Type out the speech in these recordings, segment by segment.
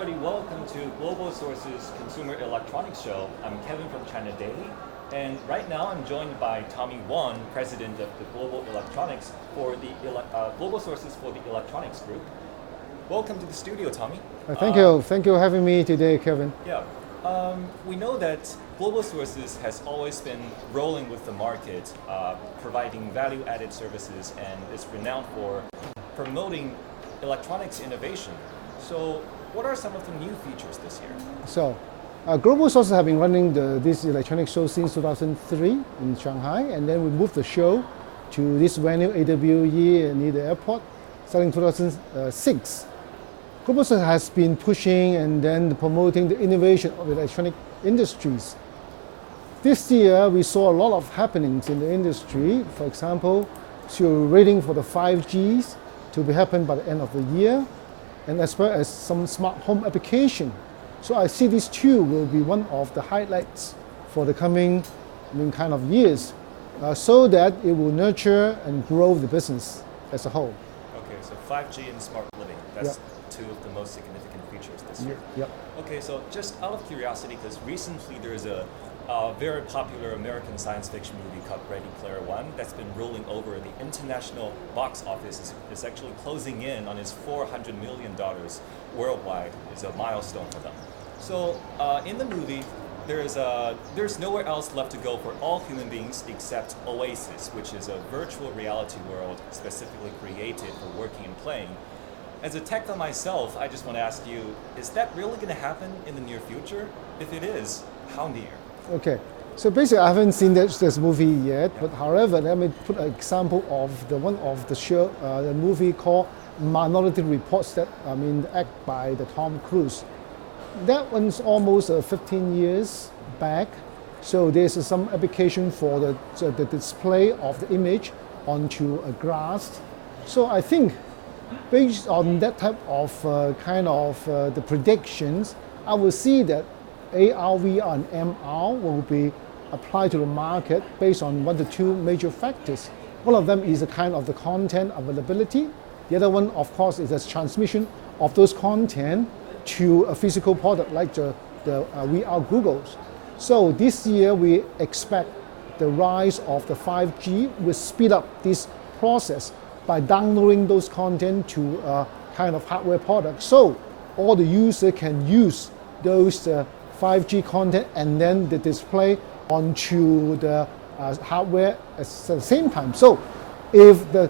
everybody, welcome to Global Sources Consumer Electronics Show. I'm Kevin from China Daily, and right now I'm joined by Tommy Wong, President of the Global Electronics for the Global Sources for the Electronics Group. Welcome to the studio, Tommy. Thank you for having me today, Kevin. Yeah, we know that Global Sources has always been rolling with the market, providing value-added services, and is renowned for promoting electronics innovation. So what are some of the new features this year? So, Global Sources have been running this electronics show since 2003 in Shanghai, and then we moved the show to this venue, AWE, near the airport, starting 2006. Global Sources has been pushing and then promoting the innovation of the electronic industries. This year, we saw a lot of happenings in the industry. For example, so we're waiting for the 5Gs to be happen by the end of the year, and as well as some smart home application. So I see these two will be one of the highlights for the coming kind of years, so that it will nurture and grow the business as a whole. Okay, so 5G and smart living, that's two of the most significant features this year. Yep. Okay, so just out of curiosity, because recently there's a very popular American science fiction movie called Ready Player One that's been rolling over the international box office. Is actually closing in on its $400 million worldwide. Is a milestone for them. So in the movie, there's nowhere else left to go for all human beings except Oasis, which is a virtual reality world specifically created for working and playing. As a tech guy myself, I just want to ask you, is that really going to happen in the near future? If it is, how near? Okay, so basically I haven't seen this movie yet, but however, let me put an example of the movie called Minority Reports that act by the Tom Cruise. That one's almost 15 years back, so there's some application for the display of the image onto a glass. So I think based on that type of the predictions, I will see that AR, VR, and MR will be applied to the market based on one to two major factors. One of them is the content availability. The other one, of course, is the transmission of those content to a physical product like the VR Googles. So this year we expect the rise of the 5G will speed up this process by downloading those content to a kind of hardware product. So all the user can use those 5G content and then the display onto the hardware at the same time. So if the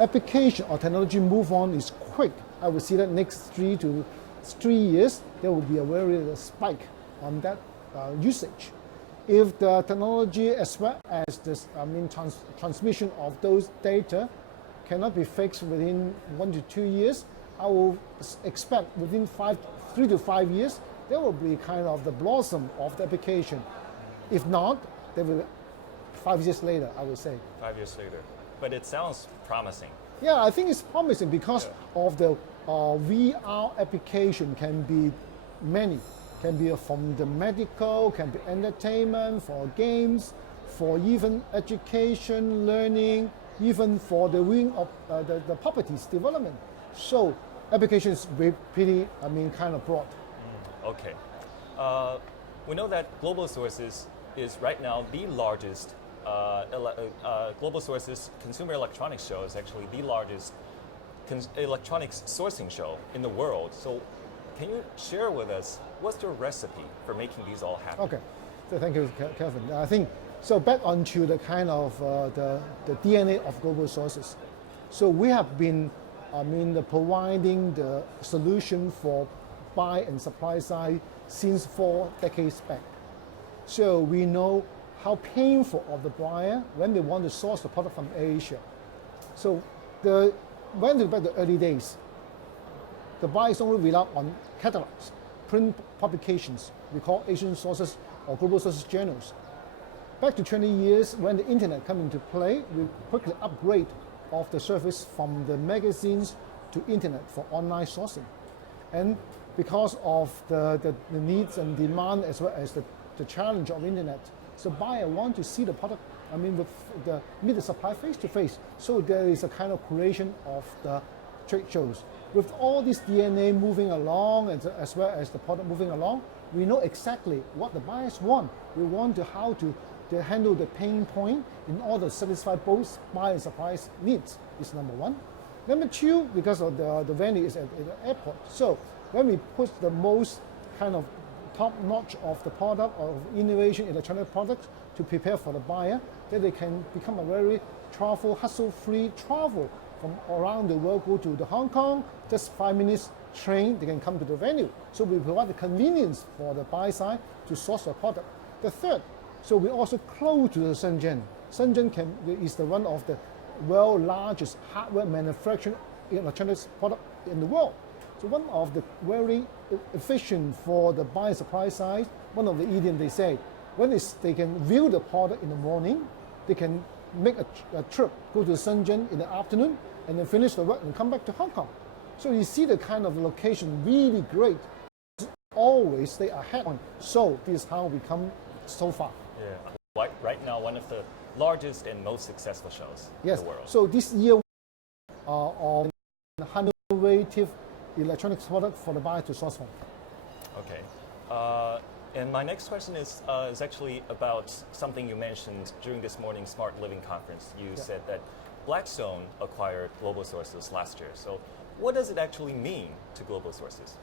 application or technology move on is quick, I will see that next 3 to 3 years, there will be a very spike on that usage. If the technology as well as this transmission of those data cannot be fixed within 1 to 2 years, I will expect within 3 to 5 years, there will be the blossom of the application. If not, there will 5 years later, I would say. 5 years later. But it sounds promising. Yeah, I think it's promising because of the VR application can be many. Can be from the medical, can be entertainment, for games, for even education, learning, even for the wing of the properties development. So applications be pretty, broad. Okay. We know that Global Sources is right now the largest, Global Sources Consumer Electronics Show is actually the largest electronics sourcing show in the world. So can you share with us, what's your recipe for making these all happen? Okay, so thank you, Kevin. I think, so back onto the the DNA of Global Sources. So we have been, providing the solution for buy and supply side since 4 decades back. So we know how painful of the buyer when they want to source the product from Asia. So when we back the early days, the buyers only rely on catalogs, print publications, we call Asian sources or Global Sources journals. Back to 20 years, when the internet came into play, we quickly upgrade of the service from the magazines to internet for online sourcing. And because of the needs and demand as well as the challenge of internet, so buyer want to see the product, meet the supply face to face. So there is a creation of the trade shows. With all this DNA moving along as well as the product moving along, we know exactly what the buyers want. We want how to handle the pain point in order to satisfy both buyer and supplier's needs is number one. Number two, because of the venue is at the airport. So when we put the most kind of top notch of the product of innovation electronic products to prepare for the buyer, then they can become a very hassle-free travel from around the world, go to the Hong Kong, just 5 minutes train, they can come to the venue. So we provide the convenience for the buy side to source the product. The third, so we also close to the Shenzhen. Shenzhen is the one of the world's largest hardware manufacturing electronics product in the world. So one of the very efficient for the buy and supply side, one of the idioms they say, when they can view the product in the morning, they can make a trip, go to Shenzhen in the afternoon, and then finish the work and come back to Hong Kong. So you see the kind of location really great. Always stay ahead on. So this is how we come so far. Yeah, right now one of the largest and most successful shows in the world. So this year of innovative electronics product for the buyer to source from. Okay. And my next question is actually about something you mentioned during this morning's Smart Living Conference. You said that Blackstone acquired Global Sources last year. So what does it actually mean to Global Sources?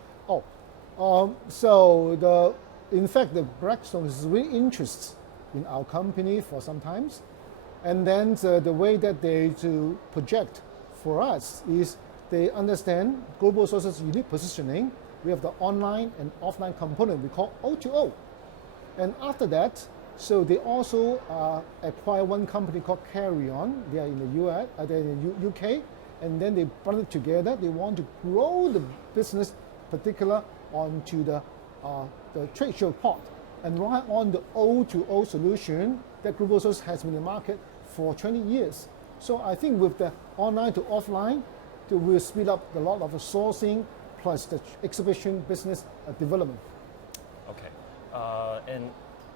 In fact, the Blackstone is really interested in our company for some times. And then the way that they to project for us is they understand Global Sources' unique positioning. We have the online and offline component we call O2O. And after that, so they also acquire one company called Carry On. They are in the US, they're in the UK, and then they brought it together. They want to grow the business, particular onto the trade show part, and rely on the O2O solution that Global Source has been in the market for 20 years. So I think with the online to offline, we'll speed up a lot of the sourcing plus the exhibition business development. Okay. And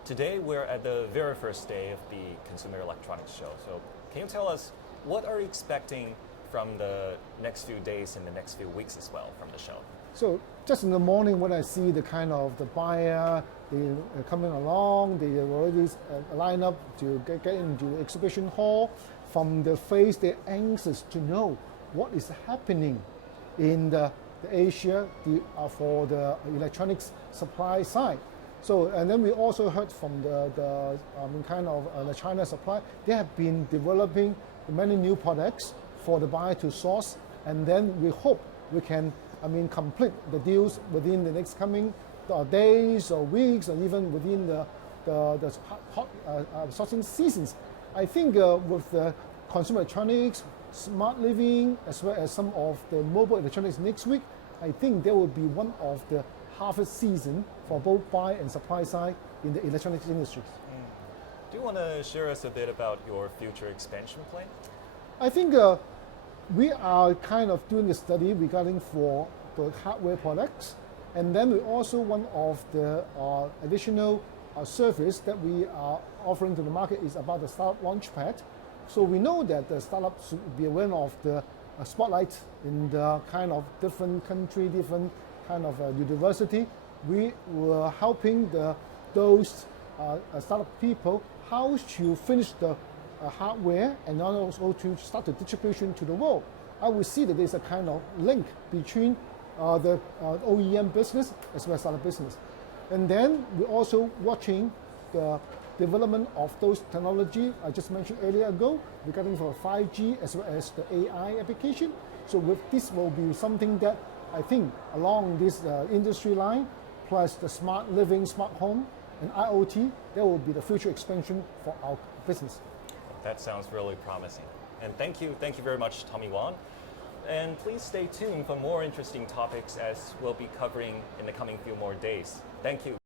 today we're at the very first day of the Consumer Electronics Show. So can you tell us what are you expecting from the next few days and the next few weeks as well from the show? So just in the morning when I see the kind of the buyer, they coming along, they already line up to get into the exhibition hall. From the face, they're anxious to know what is happening in the Asia for the electronics supply side. So, and then we also heard from the China supply, they have been developing many new products for the buyer to source, and then we hope we can complete the deals within the next coming days or weeks, or even within the sourcing seasons. I think with the consumer electronics, smart living, as well as some of the mobile electronics next week, I think there will be one of the harvest season for both buy and supply side in the electronics industry. Do you want to share us a bit about your future expansion plan? I think we are kind of doing a study regarding for the hardware products, and then we also one of the additional service that we are offering to the market is about the startup launchpad. So we know that the startups should be aware of the spotlight in the kind of different country, different kind of university. We were helping those startup people how to finish the hardware and also to start the distribution to the world. I would see that there's a kind of link between the OEM business as well as startup business. And then we're also watching the development of those technology I just mentioned earlier ago regarding for 5G as well as the AI application. So with this will be something that I think along this industry line plus the smart living, smart home and IoT, that will be the future expansion for our business. That sounds really promising. And thank you very much, Tommy Wong. And please stay tuned for more interesting topics as we'll be covering in the coming few more days. Thank you.